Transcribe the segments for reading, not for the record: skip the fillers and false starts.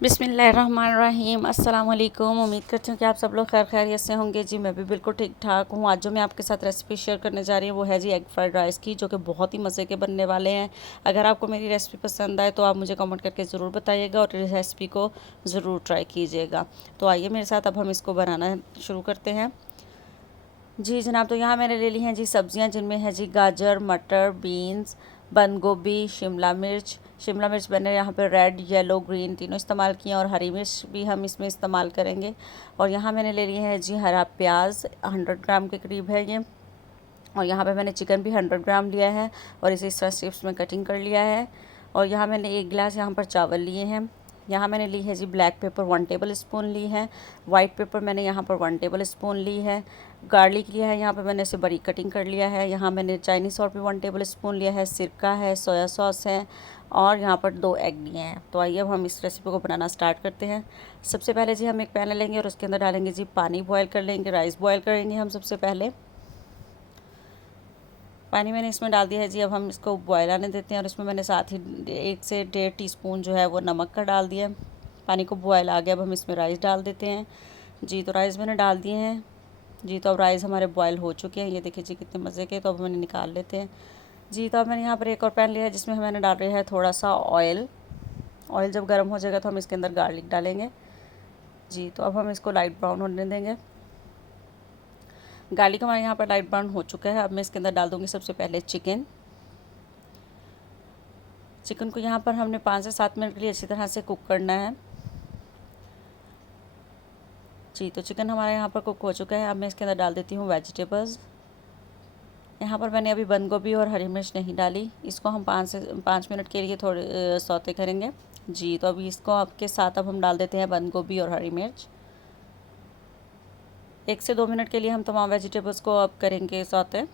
बिस्मिल्लाहिर्रहमानिर्रहीम। अस्सलाम वालेकुम। उम्मीद करती हूँ कि आप सब लोग खैर खैरियत से होंगे। जी मैं भी बिल्कुल ठीक ठाक हूँ। आज जो मैं आपके साथ रेसिपी शेयर करने जा रही हूँ वो है जी एग फ्राइड राइस की, जो कि बहुत ही मज़े के बनने वाले हैं। अगर आपको मेरी रेसिपी पसंद आए तो आप मुझे कमेंट करके ज़रूर बताइएगा और इस रेसिपी को ज़रूर ट्राई कीजिएगा। तो आइए मेरे साथ अब हम इसको बनाना शुरू करते हैं। जी जनाब, तो यहाँ मैंने ले ली हैं जी सब्जियाँ, जिनमें है जी गाजर, मटर, बीन्स, बंद गोभी, शिमला मिर्च मैंने यहाँ पे रेड, येलो, ग्रीन तीनों इस्तेमाल किए हैं और हरी मिर्च भी हम इसमें इस्तेमाल करेंगे। और यहाँ मैंने ले लिए हैं जी हरा प्याज, 100 ग्राम के करीब है ये। और यहाँ पे मैंने चिकन भी 100 ग्राम लिया है और इसे इस तरह स्ट्रिप्स में कटिंग कर लिया है। और यहाँ मैंने 1 गिलास यहाँ पर चावल लिए हैं। यहाँ मैंने ली है जी ब्लैक पेपर 1 टेबल स्पून ली है। वाइट पेपर मैंने यहाँ पर 1 टेबल स्पून ली है। गार्लिक लिया है, यहाँ पर मैंने इसे बड़ी कटिंग कर लिया है। यहाँ मैंने चाइनीज़ सॉल्ट भी 1 टेबल स्पून लिया है। सिरका है, सोया सॉस है और यहाँ पर 2 एग लिए हैं। तो आइए अब हम इस रेसिपी को बनाना स्टार्ट करते हैं। सबसे पहले जी हम एक पैन लेंगे और उसके अंदर डालेंगे जी पानी, बॉयल कर लेंगे, राइस बॉयल करेंगे हम सबसे पहले। पानी मैंने इसमें डाल दिया है जी। अब हम इसको बॉयल आने देते हैं और इसमें मैंने साथ ही 1 से 1.5 टीस्पून जो है वो नमक का डाल दिया। पानी को बॉयल आ गया, अब हम इसमें राइस डाल देते हैं। जी तो राइस मैंने डाल दिए हैं। जी तो अब राइस हमारे बॉयल हो चुके हैं, ये देखिए जी कितने मज़े के। तो अब मैंने निकाल लेते हैं। जी तो अब मैंने यहाँ पर एक और पैन लिया है जिसमें मैंने डाल रहा है थोड़ा सा ऑयल। ऑयल जब गर्म हो जाएगा तो हम इसके अंदर गार्लिक डालेंगे। जी तो अब हम इसको लाइट ब्राउन होने देंगे। गार्लिक हमारे यहाँ पर लाइट ब्राउन हो चुका है। अब मैं इसके अंदर डाल दूँगी सबसे पहले चिकन को यहाँ पर हमने 5 से 7 मिनट के लिए अच्छी तरह से कुक करना है। जी तो चिकन हमारे यहाँ पर कुक हो चुका है। अब मैं इसके अंदर डाल देती हूँ वेजिटेबल्स। यहाँ पर मैंने अभी बंद गोभी और हरी मिर्च नहीं डाली। इसको हम 5 मिनट के लिए थोड़े सौते करेंगे। जी तो अभी इसको आपके साथ अब हम डाल देते हैं बंद गोभी और हरी मिर्च। 1 से 2 मिनट के लिए हम तमाम वेजिटेबल्स को अब करेंगे सौते।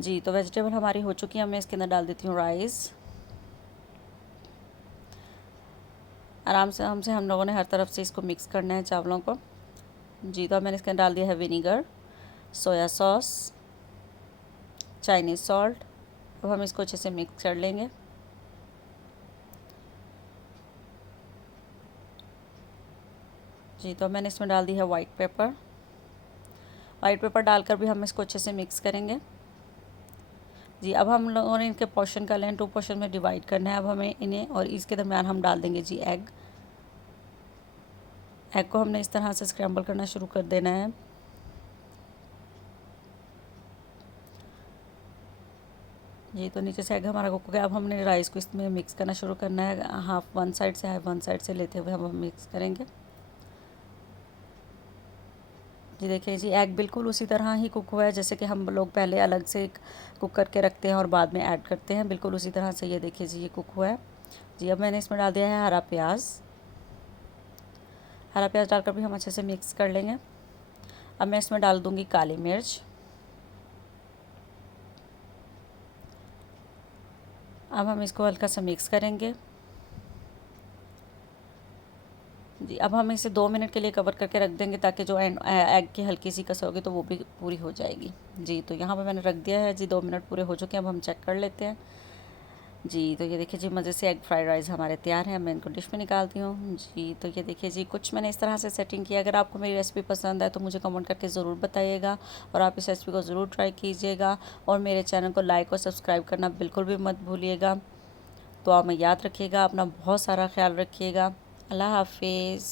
जी तो वेजिटेबल हमारी हो चुकी है। मैं इसके अंदर डाल देती हूँ राइस। आराम से हम लोगों ने हर तरफ से इसको मिक्स करना है चावलों को। जी तो अब मैंने इसके अंदर डाल दिया है vinegar, soya sauce, Chinese salt. अब हम इसको अच्छे से मिक्स कर लेंगे। जी तो अब मैंने इसमें डाल दी है वाइट पेपर डालकर भी हम इसको अच्छे से मिक्स करेंगे। जी अब हम लोगों ने इनके पोर्शन का लें 2 पोर्शन में डिवाइड करना है अब हमें इन्हें, और इसके दरमियान हम डाल देंगे जी एग को हमने इस तरह से स्क्रैम्बल करना शुरू कर देना है। जी तो नीचे से एग हमारा कुक हो गया। अब हमने राइस को इसमें मिक्स करना शुरू करना है। हाफ वन साइड से हाफ वन साइड से लेते हुए हम मिक्स करेंगे। जी देखिए जी एग बिल्कुल उसी तरह ही कुक हुआ है जैसे कि हम लोग पहले अलग से कुक करके रखते हैं और बाद में ऐड करते हैं। बिल्कुल उसी तरह से ये देखिए जी ये कुक हुआ है। जी अब मैंने इसमें डाल दिया है हरा प्याज डालकर भी हम अच्छे से मिक्स कर लेंगे। अब मैं इसमें डाल दूँगी काली मिर्च। अब हम इसको हल्का सा मिक्स करेंगे। जी अब हम इसे 2 मिनट के लिए कवर करके रख देंगे ताकि जो एग की हल्की सी कसर होगी तो वो भी पूरी हो जाएगी। जी तो यहाँ पर मैंने रख दिया है जी। 2 मिनट पूरे हो चुके हैं। अब हम चेक कर लेते हैं। जी तो ये देखिए जी मज़े से एग फ्राइड राइस हमारे तैयार हैं। मैं इनको डिश में निकालती हूँ। जी तो ये देखिए जी कुछ मैंने इस तरह से सेटिंग किया। अगर आपको मेरी रेसिपी पसंद आए तो मुझे कमेंट करके ज़रूर बताइएगा और आप इस रेसिपी को ज़रूर ट्राई कीजिएगा और मेरे चैनल को लाइक और सब्सक्राइब करना बिल्कुल भी मत भूलिएगा। तो आप याद रखिएगा, अपना बहुत सारा ख्याल रखिएगा। अल्लाह हाफिज़।